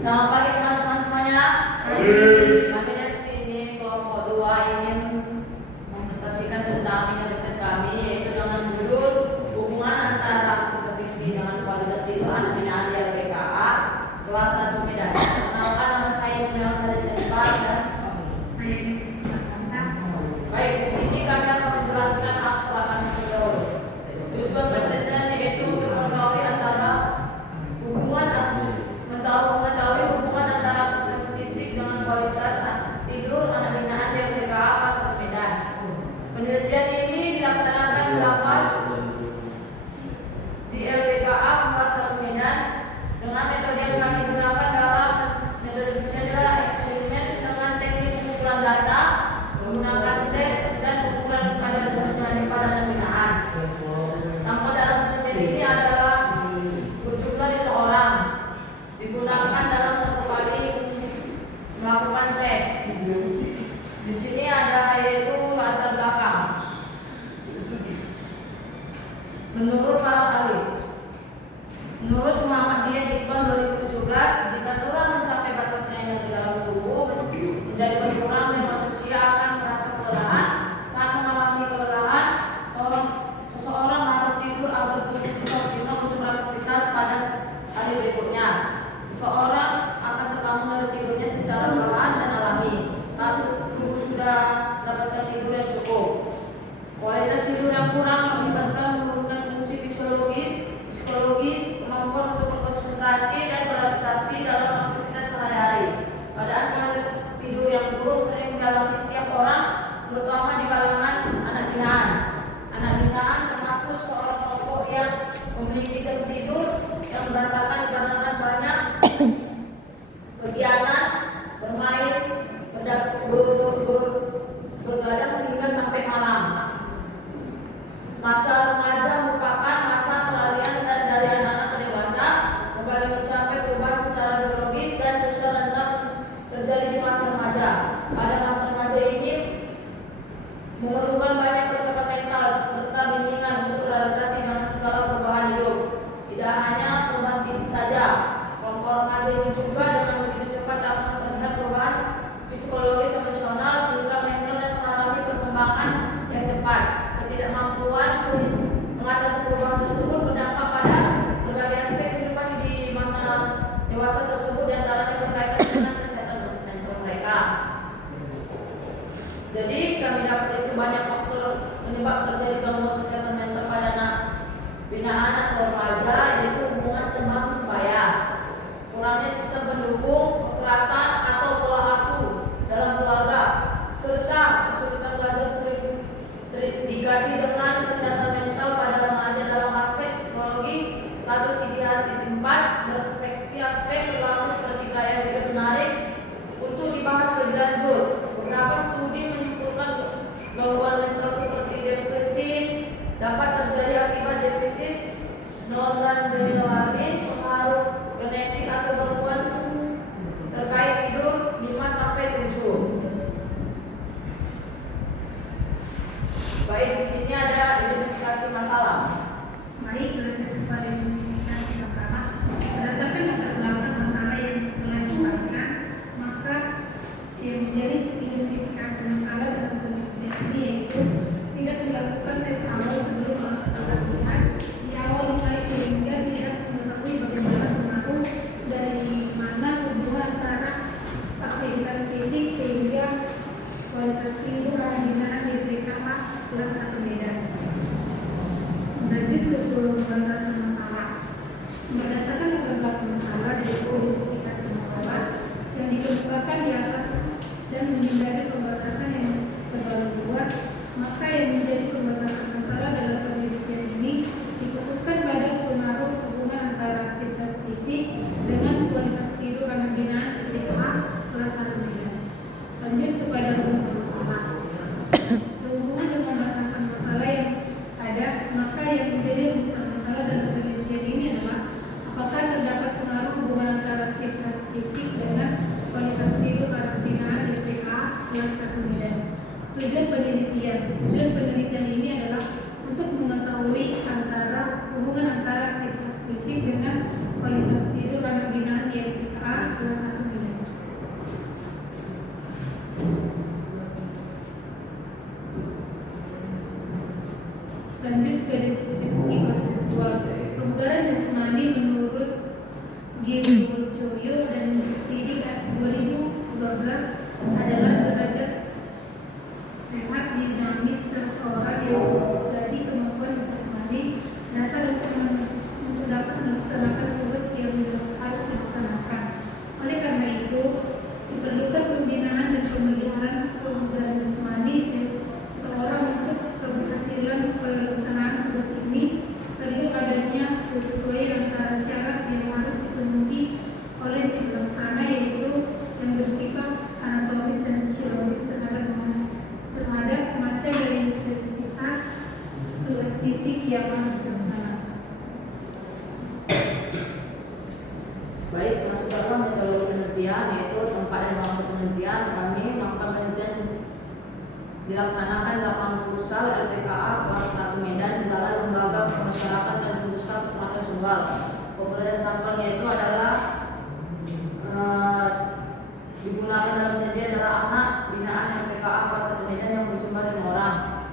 Selamat pagi teman-teman semuanya. Kami dari sini kelompok 2 ingin mempresentasikan tentang riset kami, yaitu dengan judul hubungan antara kompetisi dengan kualitas tidur anak binaan di LPKA kelas 1 Medan. Perkenalkan, nama saya Munawar Sadisyanipar dan Saya Krisna. baik, di sini kami akan menjelaskan abstrakan video. Tujuan penelitian yaitu untuk mengetahui hubungan antara fisik dengan kualitas tidur anak binaan di LPKA kelas 1 Medan. Penelitian ini dilaksanakan berlafaz di LPKA kelas 1 Medan dengan metode yang kami gunakan dalam metodenya adalah eksperimen dengan teknik pengumpulan data menggunakan tes dan pengukuran pada anak binaan. Sampel dalam penelitian ini adalah berjumlah 5 orang digunakan dalam satu kali melakukan tes. Di sini ada yaitu latar belakang. Menurut para ahli, menurut Muhammadiyah di tahun 2017, jika tulang mencapai batasnya yang di dalam tubuh menjadi berkurang dan manusia akan merasa kelelahan. Saat mengalami kelelahan, seseorang harus tidur agar tubuh bisa optimal untuk beraktivitas pada hari berikutnya. Seseorang akan terbangun dari tidurnya secara perlahan dan alami saat tubuh sudah mendapatkan tidur yang cukup. Kualitas tidur yang kurang mengakibatkan menurunkan fungsi psikologis, kemampuan untuk berkonsentrasi dan beradaptasi dalam aktivitas sehari-hari. Padahal kualitas tidur yang buruk sering dialami setiap orang, terutama di kalangan anak binaan. Anak binaan termasuk seorang kelompok yang memiliki jam tidur yang berantakan dikarenakan banyak kegiatan bermain, bergadang hingga sampai malam. Masa remaja merupakan masa peralihan dari anak-anak ke dewasa, kembali mencapai perubahan secara biologis dan sosial rentan terjadi di masa remaja. Pada masa remaja ini memerlukan banyak persiapan mental serta bimbingan untuk beradaptasi dengan segala perubahan hidup. Tidak hanya perubahan fisik saja, kelompok remaja ini juga dengan begitu cepat akan terlihat perubahan psikologis emosional sehingga mental dan mengalami perkembangan yang cepat. Ketidakmampuan mengatasi perubahan tersebut berdampak pada berbagai aspek kehidupan di masa dewasa tersebut, diantaranya berkaitan dengan kesehatan mental mereka. Jadi kami dapat itu banyak faktor penyebab terjadi gangguan kesehatan mental pada anak binaan atau remaja, yaitu hubungan teman sebaya, kurangnya sistem pendukung, kekerasan atau pola asuh dalam keluarga, serta kesulitan belajar sering diganti dengan kesehatan mental pada remaja dalam aspek psikologi 1.3.4 berspeksi aspek berlaku seperti gaya hidup menarik untuk dibahas lebih lanjut. Beberapa studi menyimpulkan gangguan mental seperti depresi dapat terjadi akibat defisit noradrenalin, pengaruh genetik atau gangguan terkait tidur 5-7. Baik, di sini ada identifikasi masalah. Baik, lanjut kepada identifikasi masalah. Berdasarkan latar belakang masalah yang telah diberikan, maka yang menjadi identifikasi masalah dalam penelitian ini yaitu tidak dilakukan tes awal sebelum melakukan latihan di awal mulai sehingga tidak mengetahui Joyo dan Sidik 2012 adalah derajat sehat dinamis seseorang yang jadi kemampuan jasmani dasar untuk dapat melaksanakan tugas yang harus dilaksanakan. Oleh karena itu, diperlukan pembinaan dan pemeliharaan kebugaran jasmani seseorang untuk keberhasilan pelaksanaan tugas ini. Perlu adanya kesesuaian antara syarat yang harus dipenuhi oleh si pelaksana, yaitu yang bersifat anatomis dan fisiologis terhadap macam dari intensitas tugas fisik yang harus dilaksanakan. Baik, masuk dalam metodologi penelitian, yaitu tempat dan waktu penelitian. Kami melakukan penelitian dilaksanakan 80 sal LPKA kelas 1 Medan di dalam lembaga pemasyarakatan dan pengusaha Kecamatan Sunggal. Pemberian sampelnya itu adalah digunakan dalam penelitian adalah anak binaan LPKA kelas 1 Medan yang berjumlah 5 orang.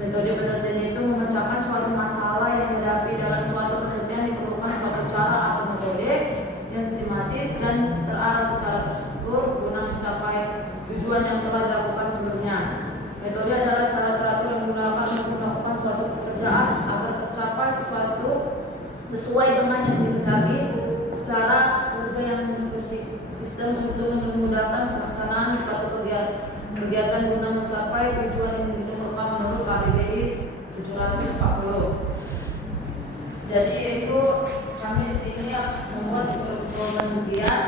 Metode penelitian itu memecahkan suatu masalah yang dihadapi dalam suatu penelitian, diperlukan suatu cara atau metode yang sistematis dan terarah secara terstruktur guna mencapai tujuan yang telah dilakukan sebelumnya. Metode adalah cara teratur yang digunakan untuk melakukan suatu pekerjaan agar tercapai sesuatu sesuai dengan yang dikehendaki. Cara kerja yang sistem untuk memudahkan pelaksanaan suatu kegiatan guna mencapai tujuan yang ditentukan menurut KBBI 740. Jadi itu kami di sini membuat penelitian.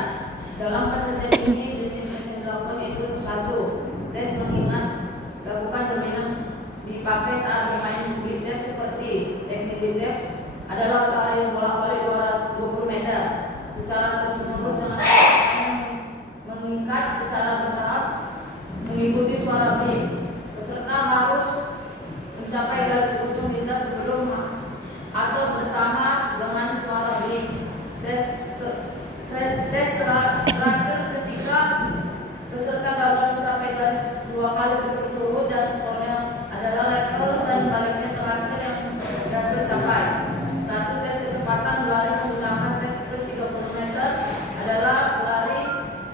Dalam penelitian ini jenis yang dilakukan itu 1. Tes mengingat lakukan dominan dipakai saat bermain BTF seperti teknik BTF adalah lari bolak-balik 220 meter secara terus-menerus dengan mengikat secara bertahap mengikuti suara beep. Peserta harus mencapai garis ujung lintas sebelum atau bersama dengan suara beep. Tes terakhir ketika peserta gagal mencapai garis 2 kali berturut-turut dan skornya adalah level dan baliknya terakhir yang berhasil capai. 1. Tes kecepatan berlari menggunakan tes sprint 30 meter adalah berlari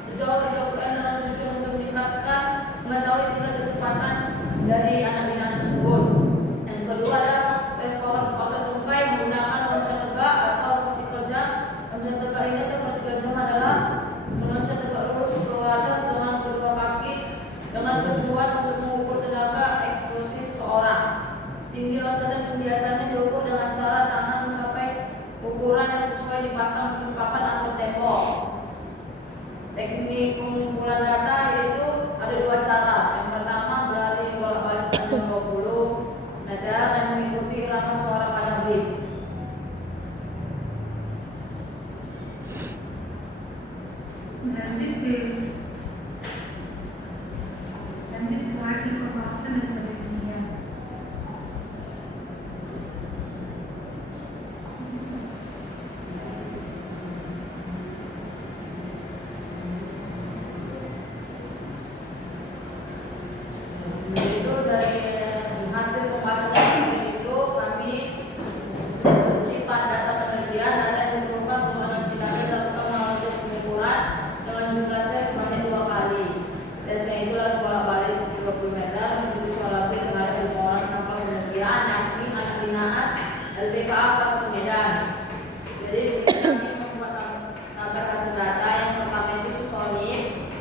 sejauh 30 meter dalam tujuan untuk mengetahui tingkat kecepatan dari anak binaan tersebut. Yang kedua adalah tes power otot tungkai menggunakan loncat tegak atau vertical jump. Loncat tegak ini atau vertical jump adalah meloncat tegak lurus ke atas dengan kedua kaki dengan tujuan untuk mengukur tenaga eksplosif seseorang. Tinggi loncatan biasanya diukur dengan cara tangan mencapai ukuran yang sesuai dipasang papan atau tembok. Teknik pengumpulan data yaitu ada 2 cara. Yang pertama berlari bolak-balik sepanjang 20 meter dan mengikuti irama suara pada beat. Lanjut ke hasil pembahasan dan penelitian. Itu dari hasil pembahasan itu kami lipat data penelitian, data yang diperlukan untuk analisis data dilakukan melalui tes pengukuran dengan jumlah tes sebanyak 2 kali. Tesnya itu lalu bolak-balik 20 meter menuju suara beat terhadap 5 orang sampel penelitian yakni anak binaan LPKA kelas 1 Medan. Jadi kami membuat tabel hasil data. Yang pertama itu si Sony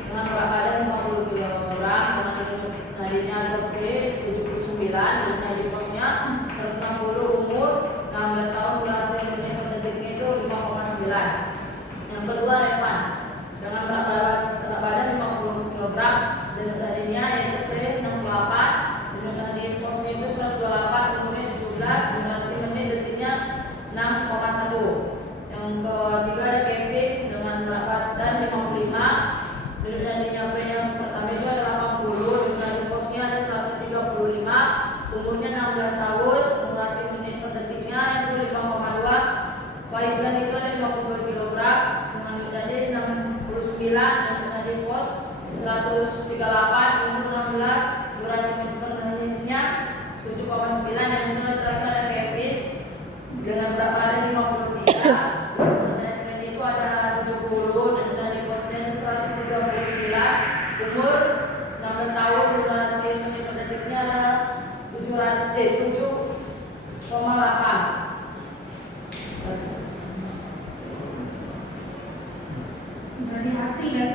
dengan berat badan 50 kg dengan nadinya LP 79 dan nadi posnya 160, umur 16 tahun, durasi menit per detiknya itu 5,9. Yang kedua Revan dengan berat badan 50 kg dan nadinya yaitu P 68 dan nadi posnya itu 128, umurnya 17, durasi menit detiknya 6,1. Yang ketiga ada Kevin dengan berat badan 55 dan nadinya P yang pertama itu ada 80 dan nadi posnya ada 135, umurnya 16 tahun, durasi menit per detiknya itu 5,2. Faizan itu ada 52 kg dengan nadi 69 dan nadi pos 138, umur 16, durasi menit per detiknya 7,9. Yang terakhir ada Kevin dengan berat badan 53 dan itu ada dari hasil ya,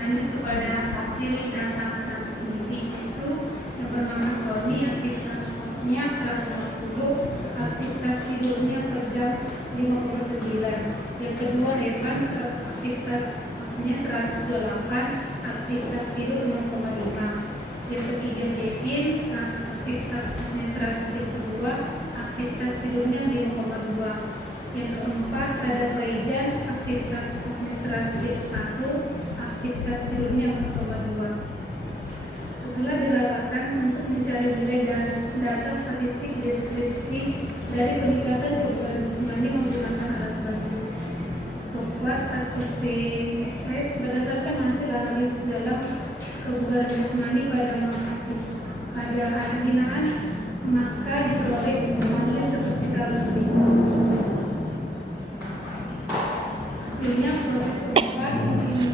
lanjut kepada hasil data transmisi itu yang pertama Sony aktivitas posnya 140, aktivitas tidurnya per jam 59. Yang kedua Evans aktivitas posnya 128, aktivitas tidur 0,5. Yang ketiga Kevin aktivitas posnya 132, aktivitas tidurnya 5,2. Yang keempat ada Faijan aktivitas posnya 101, aktivitas tidurnya 4,2. Setelah diratakan untuk mencari nilai data statistik deskripsi dari peningkatan kebugaran jasmani menggunakan alat bantu software atau PSS berdasarkan hasil analisis dalam kebugaran jasmani pada kasus ada binaan, maka diperoleh informasi seperti berikut. Hasilnya progres 4, mungkin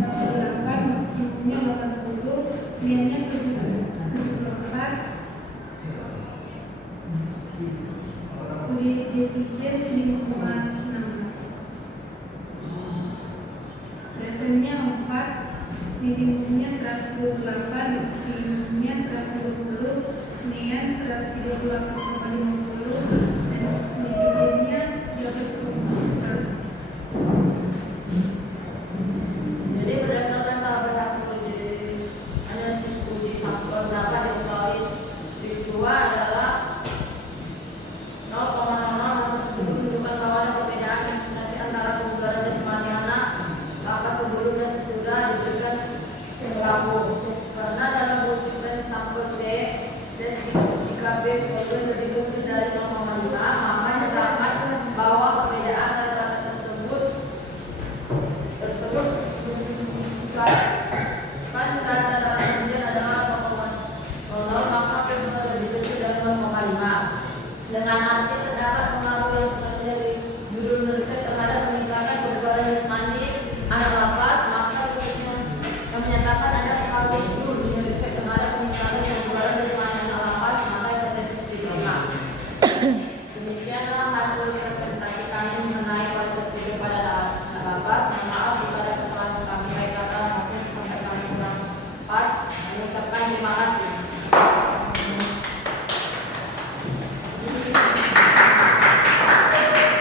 88, maksimumnya 80, minnya 74, defisien 5,16, presennya 4, minimumnya 128, maksimumnya 120, nian 138,5.